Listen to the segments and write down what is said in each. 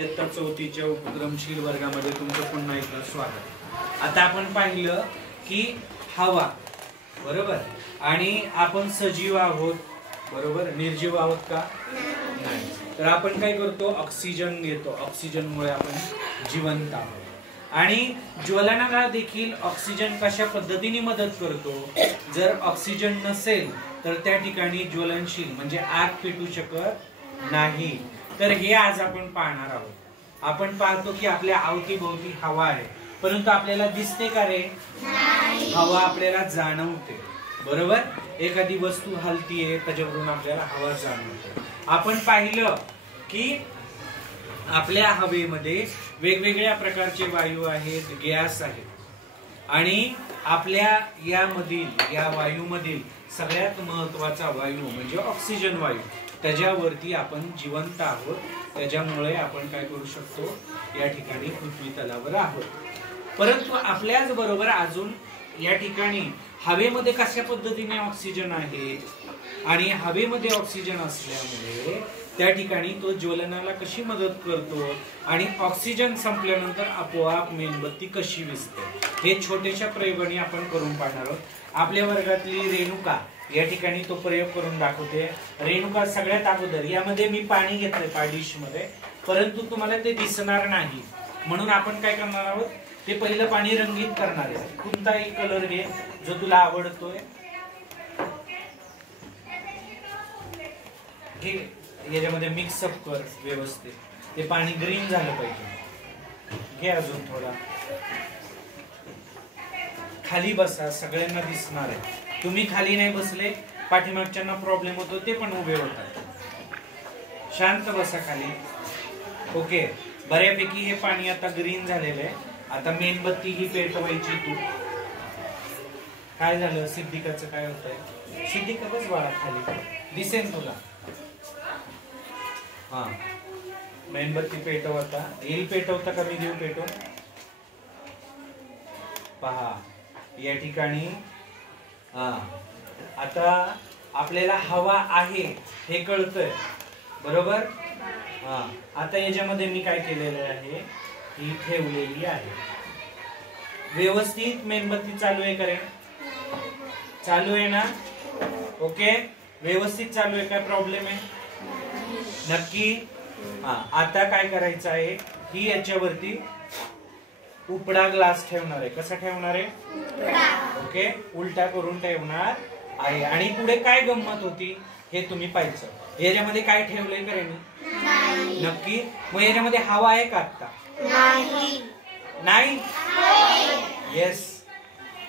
इयत्ता 4थीच्या उपक्रमशील वर्गामध्ये तुमचं पुन्हा एकदा स्वागत। आता आपण पाहिलं की हवा बरोबर आणि आपण सजीव आहोत बरोबर, निर्जीव आहोत का नाही। तर आपण काय करतो, ऑक्सिजन घेतो, ऑक्सिजनमुळे आपण जिवंत आहोत। आणि ज्वलनाला देखील ऑक्सिजन कशा पद्धतीने मदत करतो, जर ऑक्सिजन नसेल तर त्या ठिकाणी ज्वलनशील म्हणजे आग पेटू शकत नाही। तर हे आज आपण पाहणार आहोत। आपण पाहतो की आपल्या अवतीभोवती हवा आहे, परंतु आपल्याला दिसते का रे? हवा आपल्याला जाणवते बरोबर। एखादी वस्तू हलतीये त्याच्यावरून आपल्याला हवा जाणवते। आपण पाहिलं की आपल्या हवेमध्ये वेगवेगळ्या प्रकारचे वायू आहेत, गॅस आहेत आणि आपल्या या वायूमधील सगळ्यात महत्वाचा वायू म्हणजे ऑक्सिजन वायू, त्याच्यावरती आपण जिवंत आहोत। त्याच्यामुळे आपण काय करू शकतो, या ठिकाणी पृथ्वी तलावर आहोत। परंतु आपल्याच बरोबर अजून या ठिकाणी हवेमध्ये कशा पद्धतीने ऑक्सिजन आहे आणि हवेमध्ये ऑक्सिजन असल्यामुळे त्या ठिकाणी तो ज्वलनाला कशी मदत करतो आणि ऑक्सिजन संपल्यानंतर आपोआप मेणबत्ती कशी विझते, हे छोट्याशा प्रयोगाने आपण करून पाहणार आहोत। आपल्या वर्गातली रेणुका या ठिकाणी तो प्रयोग करून दाखवते। रेणुका सगळ्यात अगोदर यामध्ये मी पाणी घेतलंय पाडिश मध्ये, परंतु तुम्हाला ते दिसणार नाही म्हणून आपण काय करणार आहोत, ते पहिलं पाणी रंगीत करणार आहे। कोणताही कलर घे जो तुला आवडतोय, ठीक आहे, याच्यामध्ये मिक्सअप कर व्यवस्थित। ते पाणी ग्रीन झालं पाहिजे। घे अजून थोडा, खाली बसा, सगळ्यांना दिसणार आहे। तुम्ही खाली नाही बसले, पाठीमागच्यांना प्रॉब्लेम होतो, ते पण उभे होतात। शांत बसा खाली, ओके। बऱ्यापैकी हे पाणी आता ग्रीन झालेलं आहे। आता मेणबत्ती ही पेटवायची तू। काय झालं सिद्धिकाचं, काय होतंय? सिद्धिका बस बाळा खाली, दिसेल तुला। हा, मेणबत्ती पेटव आता। येईल पेटवता का मी देऊ पेटवून? पहा या ठिकाणी आता आपल्याला हवा आहे हे कळतंय बरोबर। आता याच्यामध्ये मी काय केलेलं आहे, ही ठेवलेली आहे व्यवस्थित। मेणबत्ती चालू आहे का रे? चालू आहे ना? ओके, व्यवस्थित चालू आहे, काय प्रॉब्लेम आहे? नक्की। आता काय करायचं आहे, ही याच्यावरती उपडा ग्लास ठेवणार आहे। कसा ठेवणार आहे? ओके, उलटा करून ठेवणार आहे। आणि पुढे काय गंमत होती हे तुम्ही पाहायचं। याच्यामध्ये काय ठेवलंय का रे मी? नक्की। मग याच्यामध्ये हवा आहे का आता? नाही। Yes,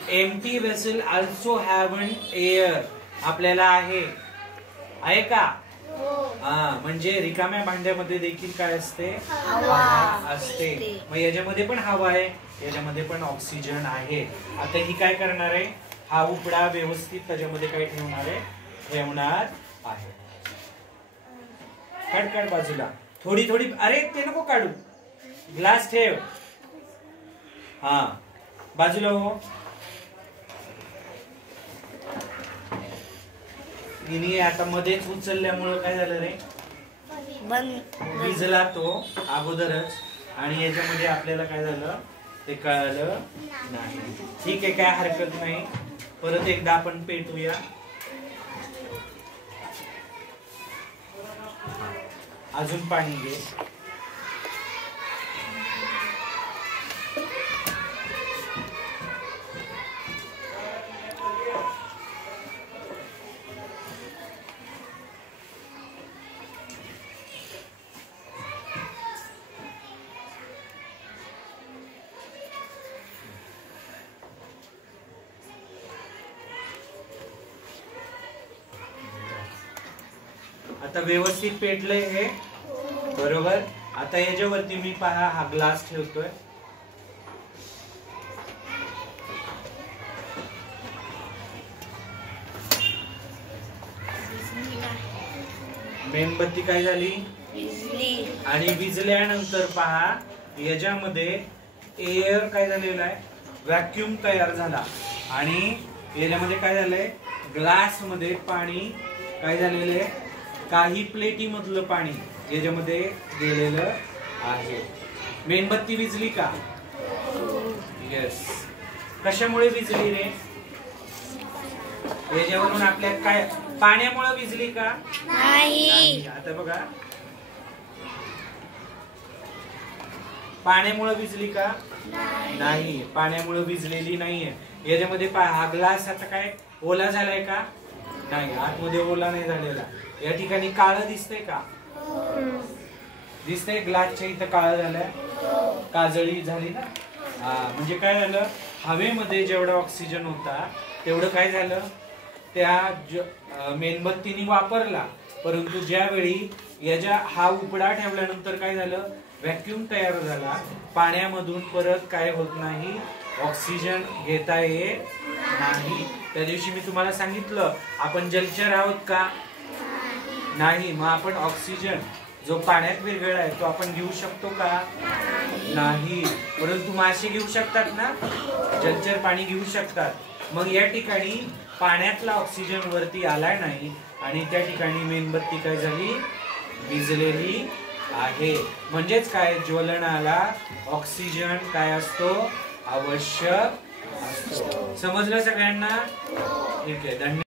empty vessel also have N air. आपल्याला आहे का? म्हणजे रिकाम्या भांड्यामध्ये देखील काय असते? हवा असते। मग याच्यामध्ये पण हवा आहे, याच्यामध्ये पण ऑक्सिजन आहे। आता ही काय करणार आहे, हा उपडा व्यवस्थित त्याच्यामध्ये काय ठेवणार आहे। काढ बाजूला, थोडी थोडी, अरे ते नको काढू, ग्लास ठेव। हा बाजूला हो। हिने आता मध्येच उचलल्यामुळे काय झालं रे, विजला तो अगोदरच, आणि याच्यामध्ये आपल्याला काय झालं ते कळलं नाही। ठीक आहे, काय हरकत नाही, परत एकदा आपण पेटूया। अजून पाणी घे। आता व्यवस्थित पेटलंय हे बरोबर। आता याच्यावरती मी पहा हा ग्लास ठेवतोय। मेणबत्ती काय झाली? आणि विजल्यानंतर पहा याच्यामध्ये एअर काय झालेला आहे, व्हॅक्यूम तयार झाला। आणि याच्यामध्ये काय झालंय, ग्लास मध्ये पाणी काय झालेलं आहे, काही प्लेटी मधलं पाणी याच्यामध्ये गेलेलं आहे. मेणबत्ती विझली का? येस. कशामुळे विझली रे? याच्यावरून आपल्या काय, पाण्यामुळे विझली का? नाही. आता बघा, पाण्यामुळे विझली का? नाही, पाण्यामुळे विझलेली नाहीये. याच्यामध्ये हा ग्लास आता काय ओला झालाय का? नाही, आतमध्ये ओला नाही झालेला. या ठिकाणी काळं दिसतंय का? दिसतंय, ग्लासच्या इथं काळं झालंय, काजळी झाली ना. म्हणजे काय झालं, हवेमध्ये जेवढा ऑक्सिजन होता तेवढं काय झालं, त्या मेणबत्तीने वापरला. परंतु ज्यावेळी याच्या हा उपडा ठेवल्यानंतर काय झालं, व्हॅक्यूम तयार झाला. पाण्यामधून परत काय होत नाही, ऑक्सिजन घेता येत नाही. त्या दिवशी मी तुम्हाला सांगितलं आपण जलचर आहोत का? नाही. मग आपण ऑक्सिजन जो पाण्यात विरघळलाय तो आपण घेऊ शकतो का? नाही. परंतु मासे घेऊ शकतात ना, जलचर पाणी घेऊ शकतात. मग या ठिकाणी पाण्यातला ऑक्सिजन वरती आलाय नाही आणि त्या ठिकाणी मेणबत्ती काय झाली, विझलेली आहे. म्हणजेच काय, ज्वलनाला ऑक्सिजन काय असतो, आवश्यक असतो. समजलं सगळ्यांना? ठीक आहे, धन्यवाद.